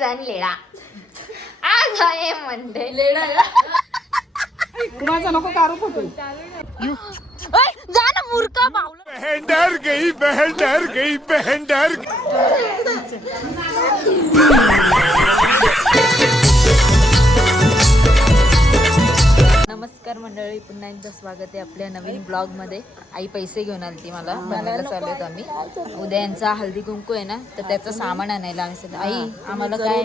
जण लेडा आज आहे म्हणते लेडा कुणाचा नको कारू फोटो जा ना मूर्खा बावला बहन डर गई, बहन डर गई, बहन डर नमस्कार मंडळी, पुन्हा एकदा स्वागत आहे आपल्या नवीन ब्लॉग मध्ये. आई पैसे घेऊन आली मला बनायला चाललोत आम्ही. उद्या यांचा हल्दी कुंकू आहे ना, तर त्याचं सामान आणायला आम्ही. आई आम्हाला काय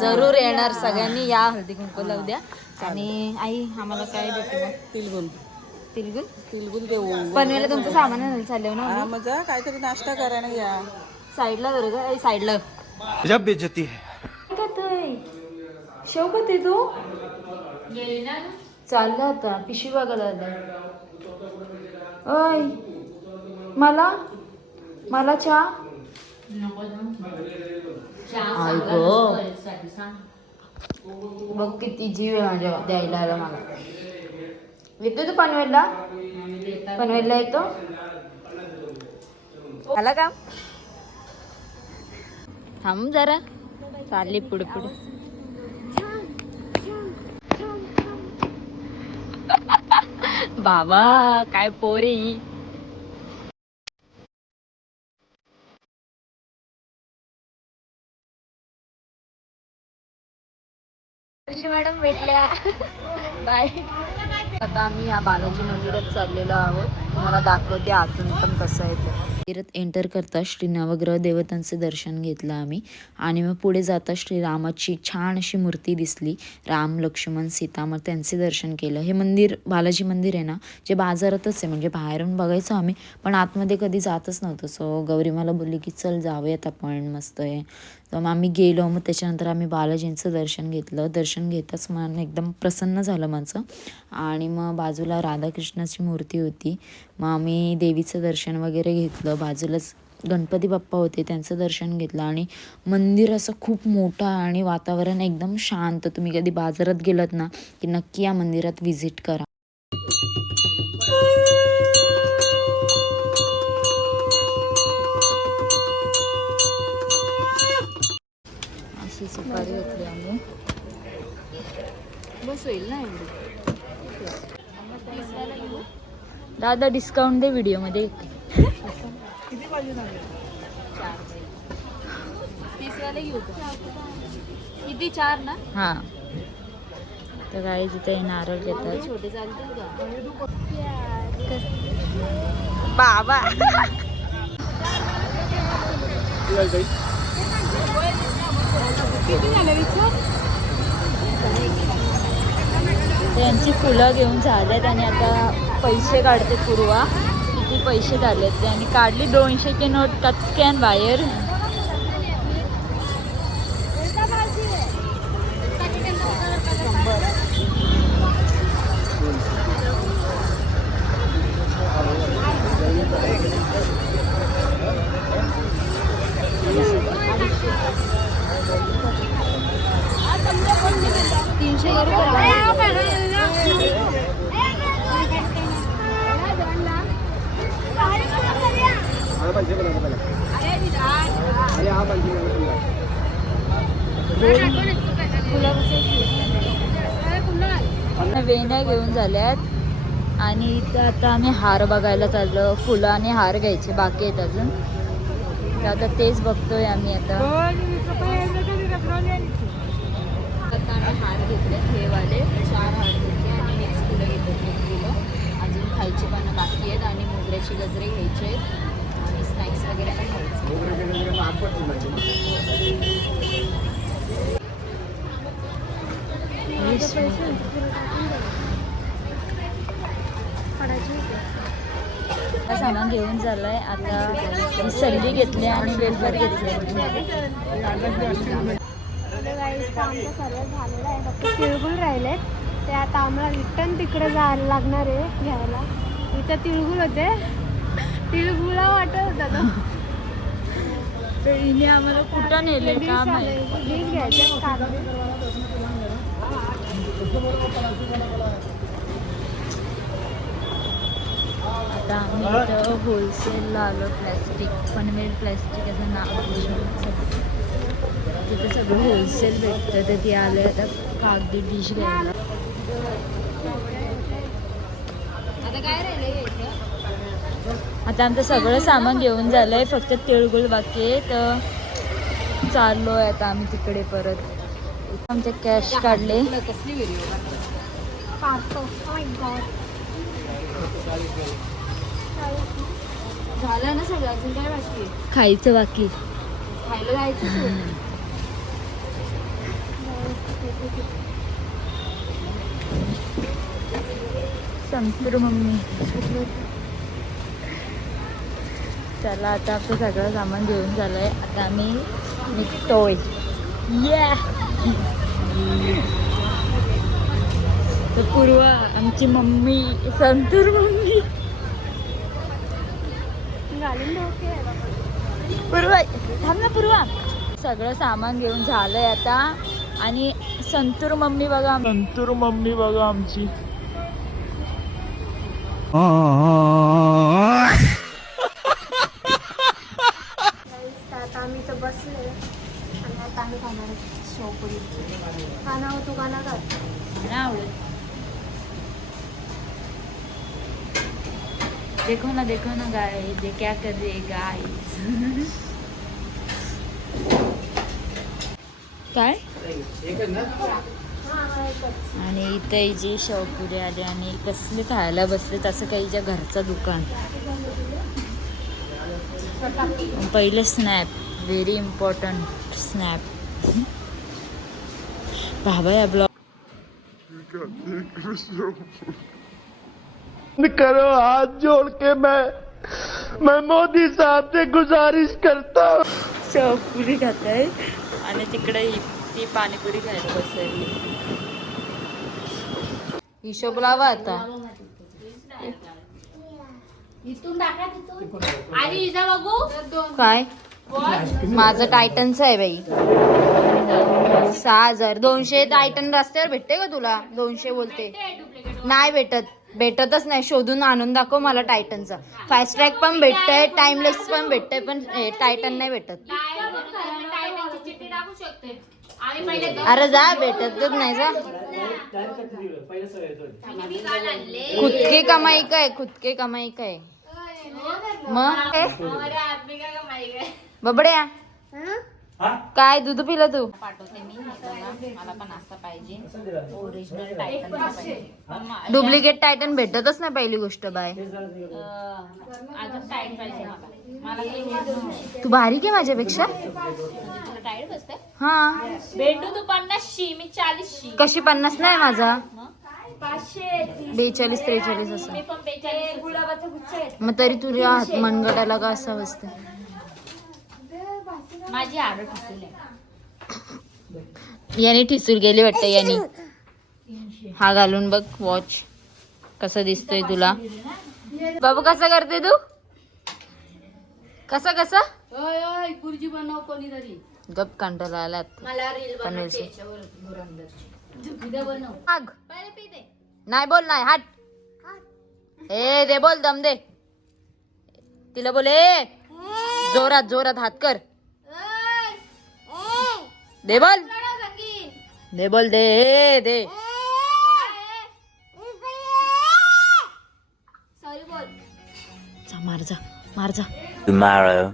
जरूर येणार, सगळ्यांनी या हल्दी कुंकूला उद्या. आणि आई आम्हाला काय देते मग? तिलगुल तिलगुल तिलगुल देऊ पनवेला तुमचं सामान आणायला चाललं ना. मजा काहीतरी नाश्ता करायला या साईडला बरं का, साईडला जब बेइज्जती है. शेव का ते तू चालला होता पिशवी बघायला आला. ओय मला चहा बघ किती जीव आहे माझ्या द्यायला आला मला. येतो तू पनवेलला येतो आला का? थांब जरा, चालली पुढे पुढे. बाबा काय पोरी. मॅडम भेटल्या, बाय. आता आम्ही या बालाजी मंदिरात चाललेलो आहोत. तुम्हाला दाखवते आतून पण कसं आहे ते. मंदिरात एंटर करता श्री नवग्रह देवतांचे दर्शन घेतलं आम्ही. आणि मग पुढे जाता श्रीरामाची छान अशी मूर्ती दिसली. राम लक्ष्मण सीता, मग त्यांचे दर्शन केलं. हे मंदिर बालाजी मंदिर आहे ना, जे बाजारातच आहे. म्हणजे बाहेरून बघायचो आम्ही, पण आतमध्ये कधी जातच नव्हतं. सो गौरी मला बोलली की चल जाऊयात आपण, मस्त आहे. तर मग आम्ही गेलो. मग त्याच्यानंतर आम्ही बालाजींचं दर्शन घेतलं. दर्शन घेताच मन एकदम प्रसन्न झालं माझं. आणि मग बाजूला राधाकृष्णाची मूर्ती होती. मग आम्ही देवीचं दर्शन वगैरे घेतलं. बाजूलाच गणपती बाप्पा होते, त्यांचं दर्शन घेतलं. आणि मंदिर असं खूप मोठं आणि वातावरण एकदम शांत. तुम्ही कधी बाजारात गेलात ना की नक्की या मंदिरात व्हिजिट करा. अशी सुपारी घेतली आम्ही. बस होईल ना एवढी. दादा डिस्काउंट दे व्हिडिओ मध्ये. किती पाहिजे ना? 30 वाले घेऊ का? किती 4 ना? हा. तर काही जिथे नारळ घेतात. छोटे चालतील का बाबा? त्यांची फुलं घेऊन झाल्यात आणि आता पैसे काढते पूर्वा. किती पैसे झालेत ते, आणि काढली 200ची नोट कचक्यान बाहेर. वेण्या घेऊन झाल्यात. आणि इथं आता आम्ही हार बघायला चाललो. फुलं आणि हार घ्यायचे बाकी आहेत अजून. तर आता तेच बघतोय आम्ही. आता आम्ही हार घेतले, हे वाले 4 हार घेतले. आणि नेक्स्ट फुलं घेतले 1 किलो. अजून खायचे पण बाकी आहेत. आणि मोगऱ्याचे गजरे घ्यायचे आहेत. आणि स्नॅक्स वगैरे पण खायचे. सामान घेऊन झालंय. आता सल्ली घेतली आणि वेलपर घेतले. आमचं सर्व झालेलं आहे, फक्त तिळगुळ राहिले. ते आता आम्हाला रिटर्न तिकडे जायला लागणार आहे घ्यायला. इथं तिळगुळ होते, तिळगुळा वाटत होता तो. हिने आम्हाला कुठं नेले काम आहे. आता आम्ही इथं होलसेलला आलो. प्लॅस्टिक पनवेल प्लॅस्टिक याचं नाव. सगळं होलसेल भेटतं तर ते आले आता कागदी डिश घ्यायला. आता आमचं सगळं सामान घेऊन झालंय, फक्त तिळगुळ बाकी आहे. तर चाललो आहे आता आम्ही तिकडे परत. आमचे कॅश काढले. झालं ना सगळं, अजून काय बाकी आहे? खायचं बाकी. खायला जायचं. संतूर मम्मी. चला आता आपलं सगळं सामान घेऊन झालंय, आता आम्ही निघतोय. तर पूर्वा आमची मम्मी, संतूर मम्मी. पूर्वा थांब ना पूर्वा. सगळं सामान घेऊन झालंय आता आणि संतूर मम्मी बघा आमची. आता आम्ही तर बसले आणि आता आम्ही खाणार शेवपुरी. खाना हो, तू खाना कर. नाही आवडत. देखो ना गाय ये क्या कर रही है गाय. काय आणि इथे जी शेवपुरी आली आणि कसली खायला बसले तसं काही हिच्या घरचं दुकान. पहिलं स्नॅप, व्हेरी इम्पॉर्टंट स्नॅप. बाबा या ब्लॉग करो हाथ जोड़ के मैं मोदी साहब से गुजारिश करता हूँ. शेवपुरी खात आहे आणि तिकडे ती पाणीपुरी खायला बसली. हिशोब लावा आता. काय माझं टायटनचं आहे बाई. 6,000. 200 टायटन रस्त्यावर भेटते का तुला? 200 बोलते. नाही भेटतच नाही. शोधून आणून दाखव मला टायटनचा. फास्ट ट्रॅक पण भेटतंय, टाइमलेस पण भेटतंय, पण टायटन नाही भेटत. अरे जा, भेटतच नाही जा. खुद के कमाई का है मग बबड्या. काय दूध पिलं तू? पाठवते मी. मला पण असं पाहिजे ओरिजिनल टायटन पाहिजे. डुप्लिकेट टायटन भेटतच नाही पहिली गोष्ट बाय. अजून टाईट पाहिजे मला. तू बारीक आहे माझ्यापेक्षा. तुला टाईट बसते? हा भेटू तू 50शी, मी 40शी. कशी 50 नाही माझा 42 43 असं. मग तरी तुझ्या हात मनगटाला का असं बसते? माझी आडो ठिसूल याने ठिसूल गेली वाटतं याने. हा घालून बघ वॉच कसा दिसतोय तुला. बाबू कसा करते तू? कसा खुर्ची बनव कोणीतरी. गप कंटाळा आला नाही बोल नाही हाट. ए दे बोल दम दे तिला. बोले जोरात हात कर. दे बोल दे. सॉरी बोल. मार जा. Tomorrow.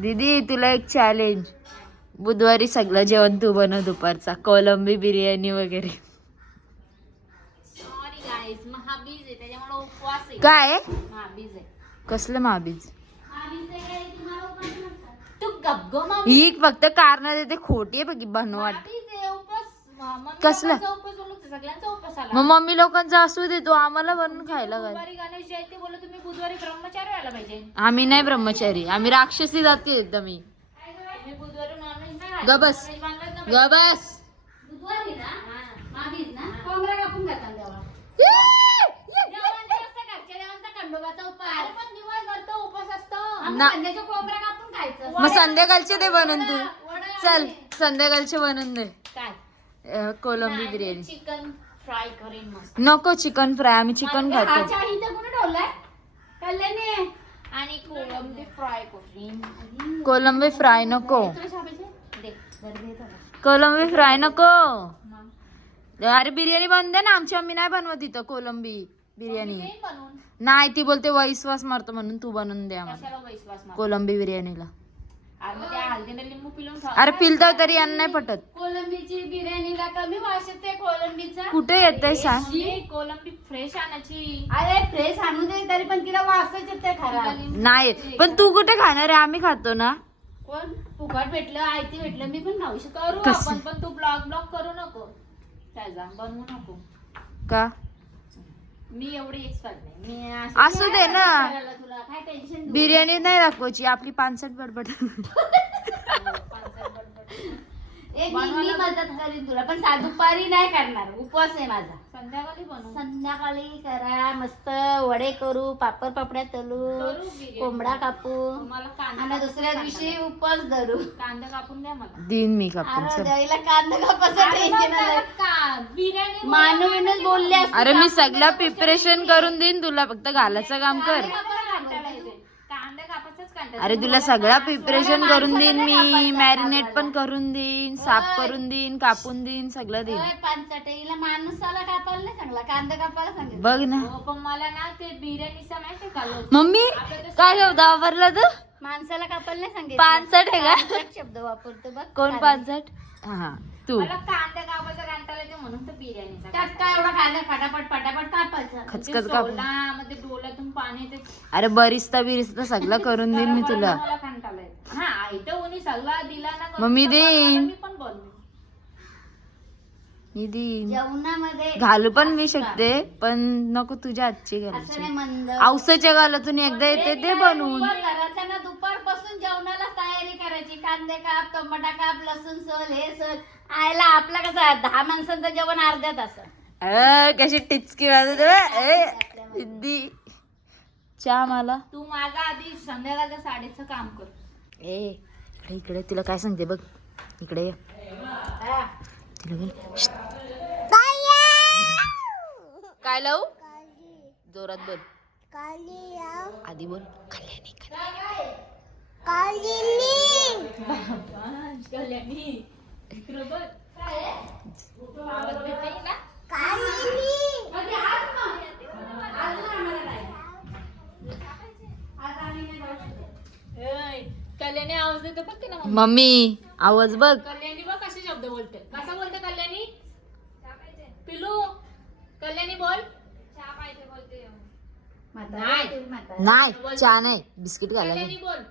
दीदी तुला एक चॅलेंज. बुधवारी सगळं जेवण तू बनव दुपारचा. कोलंबी बिर्याणी वगैरे. सॉरी गाईस, महाबीज आहे त्याच्यामुळे उपवास आहे. काय महाबीज आहे. कसलं महाबीज? तू गप्गो ही फक्त कारण देते. खोटी आहे बघ बनवाट. कसलं? सगळ्यांचा उपवास आला. मग मम्मी लोकांचा असू दे, तो आम्हाला बनवून खायला घाल. बुधवारी गणेश जयंती बोललो तुम्ही, बुधवारी ब्रह्मचारी व्हायला पाहिजे. आम्ही नाही ब्रह्मचारी, आम्ही राक्षसी जाती एकदम. तुम्ही बुधवारी नॉनव्हेज नाही गबस गबस. बुधवारी ना महाबीज ना कोंबडा कापून खातात देवा. खंडोबाचा उपवास. पण दिवसभर तो उपवास असतो. संध्याच्या कोंबडा कापून खायचं. मग संध्याकाळचे दे बनवून तू. चल संध्याकाळचे बनवून दे. काय कोलंबी बिर्याणी. चिकन फ्राय करेन मस्त. नको चिकन फ्राय, आम्ही चिकन खातो. आणि कोलंबी फ्राय करेन. कोलंबी फ्राय नको. कोलंबी फ्राय नको. अरे बिर्याणी बनवून दे ना. आमची मम्मी नाही बनवत इथं कोलंबी बिर्याणी. नाही ती बोलते विश्वास मारतो म्हणून तू बनवून दे आम्हाला कोलंबी बिर्याणीला. अरे पिलतो तरी यांना नाही पटत. कोलंबीची बिर्याणीला कमी वास येते कोलंबीचा. कुठे येतंय सांग. कोलंबी फ्रेश आणायची. अरे फ्रेश आणू दे तरी पण तिला वासच येते खराब. नाही पण तू कुठे खाणार आहे. आम्ही खातो ना. कोण फुकट भेटलं आयती भेटलं मी पण खाऊ शकतो. करू कसं? आपण पण तू ब्लॉग करू नको त्याचा बनवू नको. का मी एवढी एक्सपर्ट नाही. मी असू दे ना. तुला काय टेन्शन. बिर्याणी नाही दाखवायची आपली 65 बडबड. एक मी मदत करीन तुला पण दुपारी नाही करणार. उपवास आहे माझा. संध्याकाळी बनवू. संध्याकाळी करा मस्त वडे करू पापड पापड्या तलू कोंबडा कापू आणि दुसऱ्या दिवशी उपवास धरू. कांदा कापून द्या मला. दिन मी कापून अरे चल. द्यायला कांदा कापायचं टेन्शन आलं. बिर्याणी मानूनच बोलले असते. अरे मी सगळं प्रिपरेशन करून देईन तुला फक्त घालायचं काम कर. कांदा कापायचंच कांदा. अरे तुला सगळं प्रिपरेशन करून देईन मी. मॅरिनेट पण करून देईन साफ करून देईन कापून देईन सगळं देईन. पानचटेला माणसाला कापायला नाही सांगला कांदा कापायला सांगितलं. बघ ना. पण मला ना ते बिर्याणीचा माहिती का मम्मी काय शब्द वापरला तू. माणसाला कापायला नाही सांगितलं. 65 आहे का. पानचट शब्द वापरतो बघ. कोण 65. हा तू. मला कांदा कापायचा कंटाळा येतो म्हणून तर बिर्याणीचा. त्यात काय एवढा कांदा फटाफट फटाफट कापायचा. खचखच कापून. मध्ये डोळ्यातून पाणी येते. अरे बरिस्ता बिरिस्ता सगळं करून देईन मी तुला. मला कंटाळा येतो. हा इथं कोणी सगळा दिला ना मग मी देईन. मी पण बनवेन. मी देईन. जेवणामध्ये घालू पण मी शकते पण नको तुझ्या हातची असं नाही घालायची. मंद. औसाच्या गालातून एकदा येते ते बनवून. घराच्या ना दुपारपासून जेवणाला तयारी करायची. कांदे काप टमाटा काप लसूण सोल हे सोल. आयला आपला कसं 10 माणसांचं जेवण अर्ध्या तासात. कशी टिचकी वाजत दी. चहा मला. तू माझा आधी संध्याकाळच्या 7:30 काम कर. ए इकडे इकडे तिला काय सांगते बघ. इकडे ये. तिला बोल. श्श्त. काय लावू जोरात बोल. आधी बोल. कल्याणी कल्याणी आवाज देतो बघ ना. मम्मी आवाज बघ. कल्याणी बघ कसे शब्द बोलते. कसा बोलते कल्याणी. पिलू कल्याणी बोल. चहा पाहिजे बोलते. नाही चहा नाही बिस्किट घालायला. कल्याणी बोल.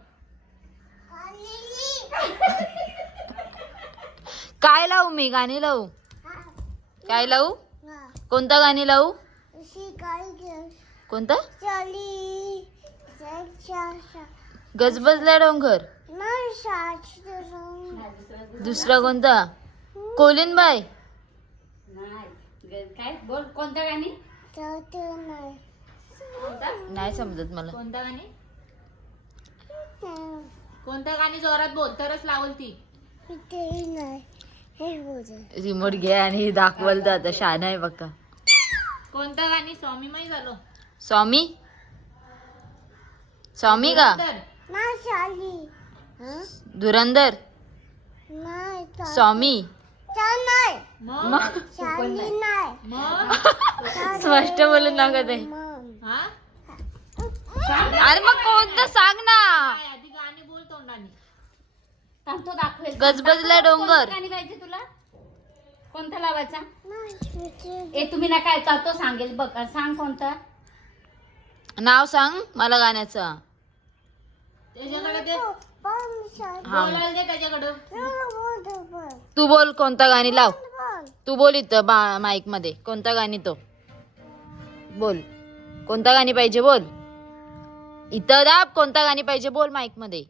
काय लावू मी गाणी लावू. काय लावू. कोणता गाणी लावू. कोणता. गजबजला डोंगर. दुसरा कोणता. कोलिन बाय. काय बोल. कोणता गाणी. नाही समजत मला. कोणता गाणी. कोणता गाणी जोरात बोल तरच लावल ती. रिमोट घे आणि दाखवल तर आता शहाणा आहे बघा. कोणता गाणी. स्वामी माही झालो. स्वामी. स्वामी का धुरंधर. स्वामी. स्पष्ट बोलून नका ते. अरे मग कोणतं सांग ना. आधी गाणी बोल तोंडाने. तो दाखवेल. गजबजला डोंगर. गाणी पाहिजे तुला. कोणता लावायचा. ए तुम्ही ना काय तो सांगेल बघ. सांग कोणता. नाव सांग मला गाण्याचं. त्याच्याकडे दे. हा बोलायला दे त्याच्याकडं. तू बोल कोणता गाणी लाव. तू बोल इथं माईक मध्ये कोणता गाणी तो बोल. कोणता गाणी पाहिजे बोल. इथं दाब. कोणता गाणी पाहिजे बोल माईक मध्ये.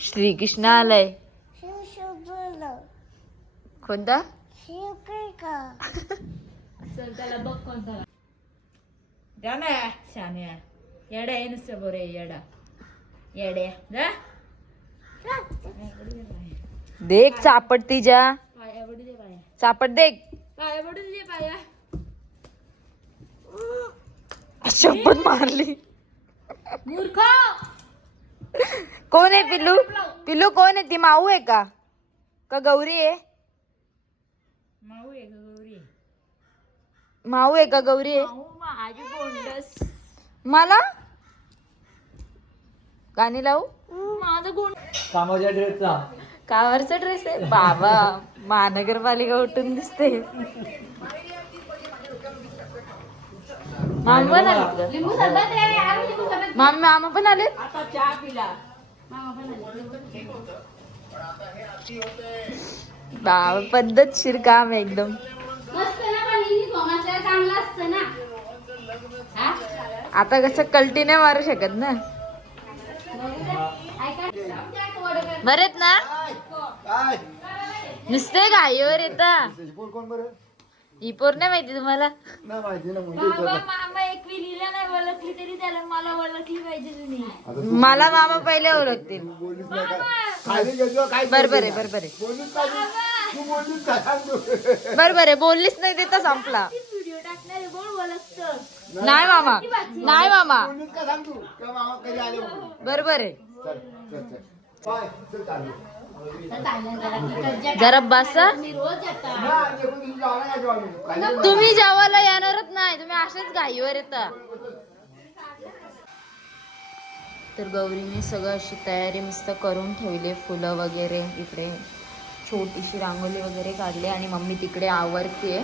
श्रीकृष्ण आलाय. कोणता. चल त्याला बघ कोणता. गाणं शान्या येडा आहे नुसतं बरं येडा येड्या जा. देख चापट तिच्या. चापट देख. शपथ मारली. मूर्ख. कोण आहे पिल्लू? पिल्लू कोण आहे? ती माऊ आहे का गौरी आहे? माऊ आहे का गौरी आहे? मला गाणी लावू? माझा गुण कामाच्या ड्रेसचा कावरचा ड्रेस आहे बाबा. महानगरपालिका उठून दिसते. मामा पण आले. मामा पण आले. बाबा पद्धतशीर काम आहे एकदम. आता कसं कल्टी नाही मारू शकत ना. बरेत ना नुसते गाईवर येता. ही पोर नाही माहिती तुम्हाला? मला मामा पहिले ओळखतील. बरोबर आहे बरोबर आहे बरोबर आहे. बोललीच नाही ते तर संपला. नाही मामा नाही मामा बरोबर आहे. जरा बसा. तुम्ही जेवायला येणारच नाही. तुम्ही असेच गाईवर येता. तर गौरीने सगळं अशी तयारी मस्त करून ठेवली. फुलं वगैरे इकडे छोटीशी रांगोळी वगैरे काढली आणि मम्मी तिकडे आवरते.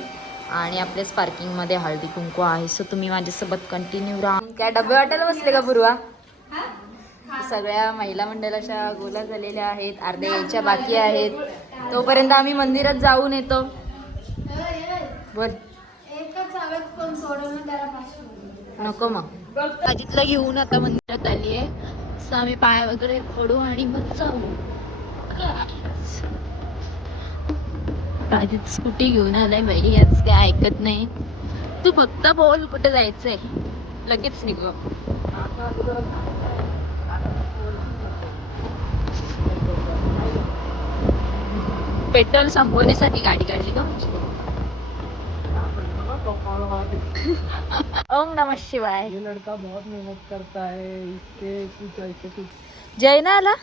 आणि आपल्याच पार्किंग मध्ये हळदी कुंकू आहे. सो तुम्ही माझ्यासोबत कंटिन्यू राहा. काय डबे वाटायला बसले का पूर्वा? सगळ्या महिला मंडळाच्या गोला झालेल्या आहेत. अर्ध्या यायच्या बाकी आहेत. तोपर्यंत आम्ही मंदिरात जाऊन येतो. बोल. नको मग आजीतला घेऊन आता मंदिरात आली आहे. सो आम्ही पाय वगैरे पडू आणि मग जाऊ. आजीत स्कूटी घेऊन आलाय बाई. आज काय ऐकत नाही. तू फक्त बोल कुठे जायचंय लगेच निघू. पेट्रोल संपवण्यासाठी गाडी काढली का? ओम नमः शिवाय. ये लड़का बहुत मेहनत करता है. इसके कुछ ऐसे कुछ. जैना आला.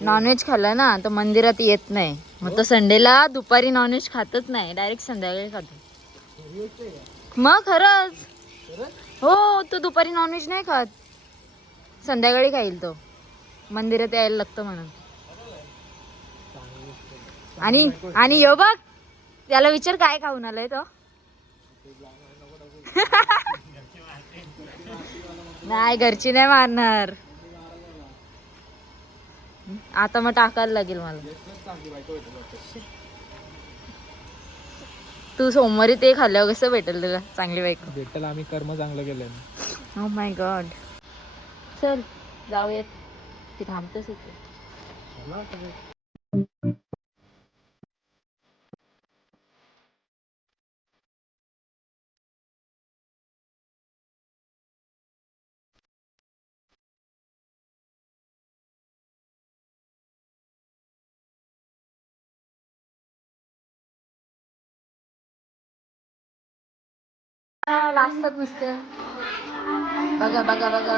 नॉनव्हेज खाल्ला ना तर मंदिरात येत नाही. मग तो संडेला दुपारी नॉनव्हेज खातच नाही. डायरेक्ट संध्याकाळी खातो. मग खरंच हो. तो दुपारी नॉनव्हेज नाही खात. संध्याकाळी खाईल तो. मंदिरात यायला लागतं म्हणून. आणि यो बघ त्याला विचार काय खाऊन आलाय तो. नाही घरची नाही मारणार. आता मग टाकायला लागेल मला. तू सोमवारी ते खाल्ल्यावर कसं भेटेल तुला चांगली बायको? भेटेल. आम्ही कर्म चांगलं केलंय. Oh my God. चल जाऊयात. ते थांबतच इथे. वाचतात नुसतं. बघा बघा बघा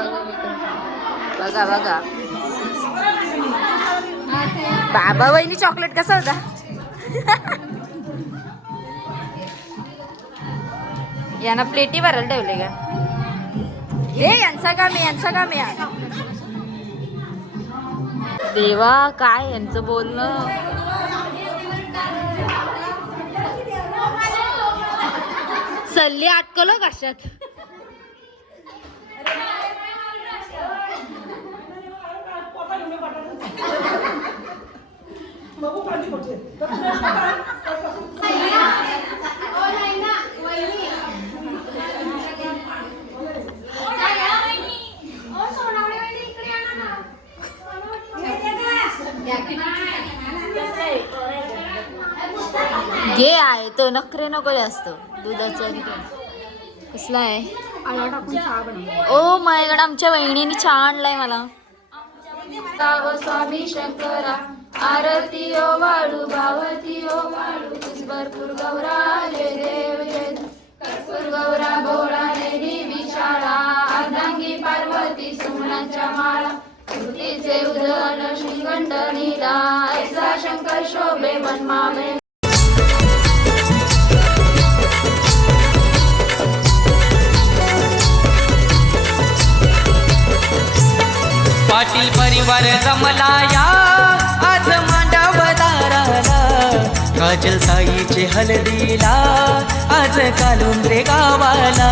बघा बघा. बाबा वहिनी चॉकलेट कसा होता? यांना प्लेटी भरायला ठेवले का? हे यांचा काम आहे. यांचा काम आहे. देवा काय यांचं बोलणं. सल्ली अटकलो कशात? घे आहे तो. नखरे नको जास्त. दुधाचं कसला आहे? Oh my God. आमच्या वहिनीने चहा आणलाय मला. स्वामी शंकरा आरती ओ वाळू भावती ओ वाळू. भरपूर गौरा जय देव जय. कर्पूर गौरा भोळा देवी विशाळा अर्धांगी पार्वती. गगन श्रीगंध नीला ऐसा शंकर शोभे वनमामे. पाटील परिवार जमला या आज मांडव दाराला. काजल ताईचे हळदीला आज कालून रे गावाला.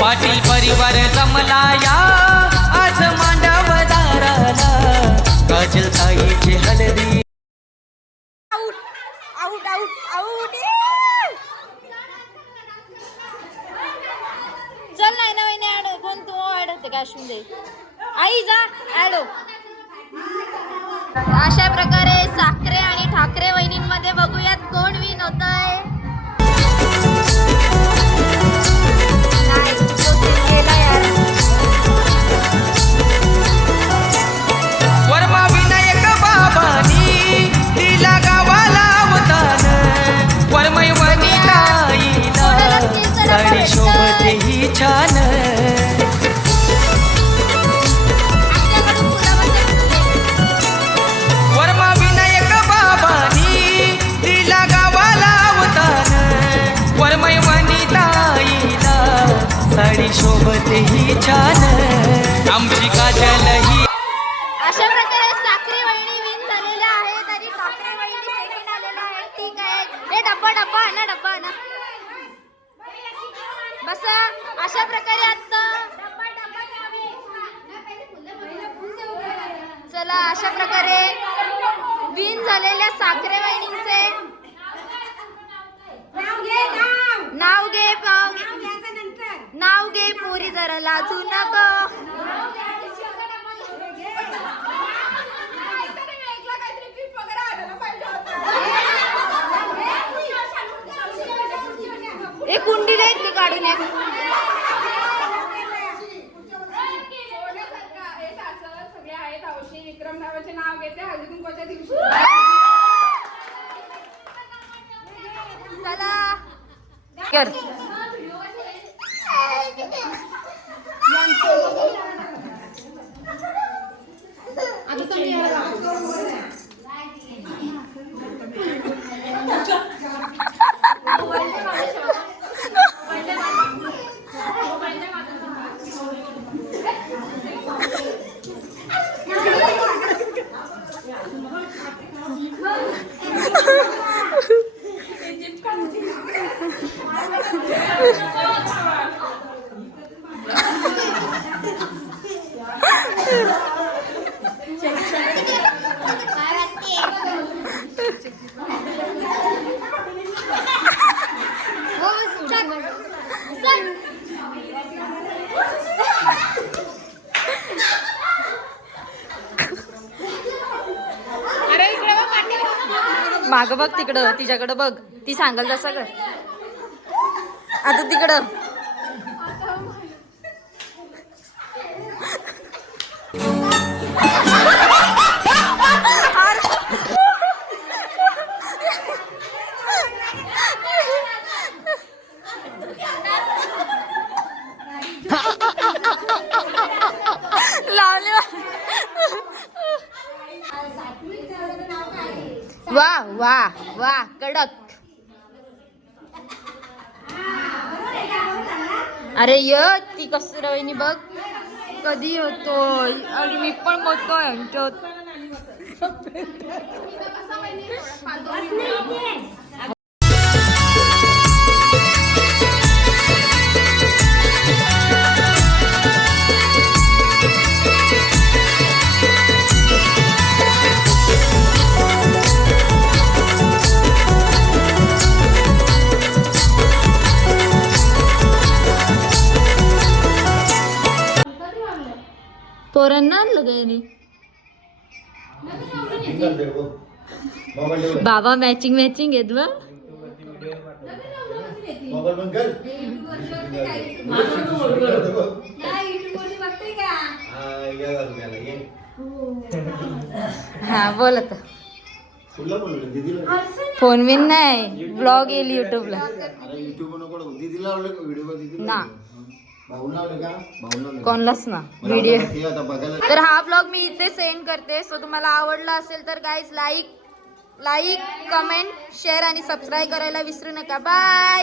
पाटील परिवार जमला या आज मांडव दाराला. काजल ताईचे हळदी. Out out out out. चल नाही ना वहिनी ऍड कोण तू ऍड होते का दे आई जा ऍड. अशा प्रकारे साखरे आणि ठाकरे वहिनींमध्ये बघूयात कोण विन होतंय. नाही, तो गेला यार. वर्मा विनायक बाबानी दिला गावाला अवतान. वर्मय वनिताईला साडी शोभते ही छान. वर्मा विनायक बाबानी दिला गावाला अवतान. वर्मय वनिताईला साडी शोभते ही छान. आमची काजल ही. अशा प्रकारे साखरे वहिनी विन झालेल्या आहेत आणि ठाकरे वहिनी सेकंड आलेल्या आहेत. ठीक आहे. हे डब्बा डब्बा आणा डब्बा आणा. बस अशा प्रकारे आता चला अशा प्रकारे विन झालेल्या साखरे वहिनींचे नाव घे नाव घे पोरी जरा लाजू नको. एक कुंडी देत मी काढून एक. विक्रम नावाचे नाव घेते हळदी कुंकवाच्या दिवशी. चला कर. माग बघ तिकडं तिच्याकडं बघ. ती सांगल तसं कर. आता तिकडं लावले. वा वा वा कडक. अरे य ती कसं वहिनी बघ कधी होतो. अरे मी पण होतो यांच्यात. पोरांना आणलं गायने. बाबा मॅचिंग मॅचिंग आहेत बा. हा बोल आता. फोन बिन नाही ब्लॉग येईल युट्यूबला ना. कोणलाच ना व्हिडिओ. तर हा ब्लॉग मी इथे सेंड करते. सो तुम्हाला आवडला असेल तर गाईज लाईक कमेंट शेअर आणि सबस्क्राईब करायला विसरू नका. बाय.